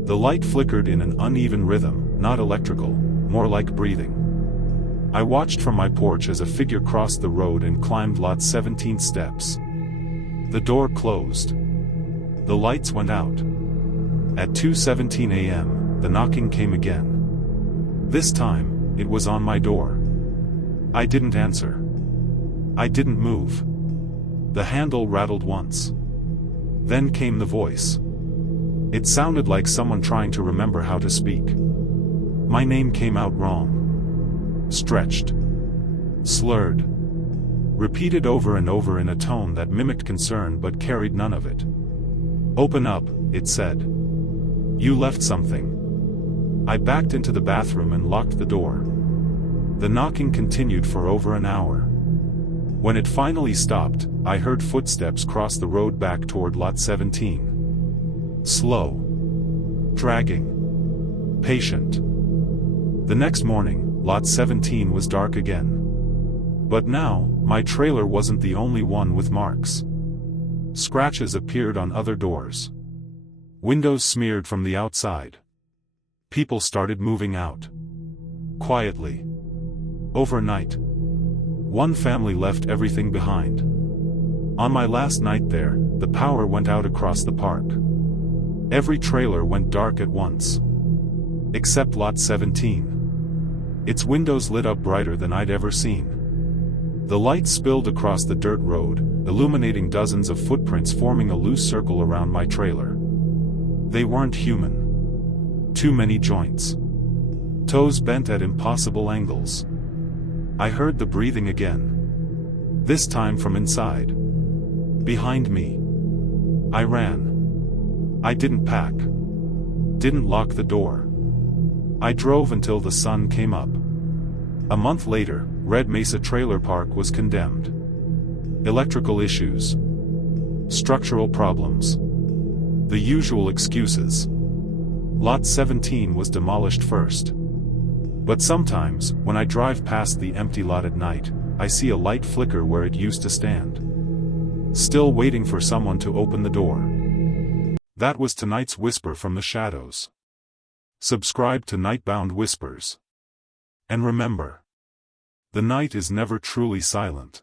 The light flickered in an uneven rhythm, not electrical, more like breathing. I watched from my porch as a figure crossed the road and climbed Lot 17 steps. The door closed. The lights went out. At 2:17 a.m., the knocking came again. This time, it was on my door. I didn't answer. I didn't move. The handle rattled once. Then came the voice. It sounded like someone trying to remember how to speak. My name came out wrong. Stretched. Slurred. Repeated over and over in a tone that mimicked concern but carried none of it. Open up, it said. You left something. I backed into the bathroom and locked the door. The knocking continued for over an hour. When it finally stopped, I heard footsteps cross the road back toward Lot 17. Slow. Dragging. Patient. The next morning, Lot 17 was dark again. But now, my trailer wasn't the only one with marks. Scratches appeared on other doors. Windows smeared from the outside. People started moving out. Quietly. Overnight. One family left everything behind. On my last night there, the power went out across the park. Every trailer went dark at once. Except Lot 17. Its windows lit up brighter than I'd ever seen. The light spilled across the dirt road, illuminating dozens of footprints forming a loose circle around my trailer. They weren't human. Too many joints. Toes bent at impossible angles. I heard the breathing again. This time from inside. Behind me. I ran. I didn't pack. Didn't lock the door. I drove until the sun came up. A month later, Red Mesa Trailer Park was condemned. Electrical issues. Structural problems. The usual excuses. Lot 17 was demolished first. But sometimes, when I drive past the empty lot at night, I see a light flicker where it used to stand. Still waiting for someone to open the door. That was tonight's Whisper from the Shadows. Subscribe to Nightbound Whispers. And remember, the night is never truly silent.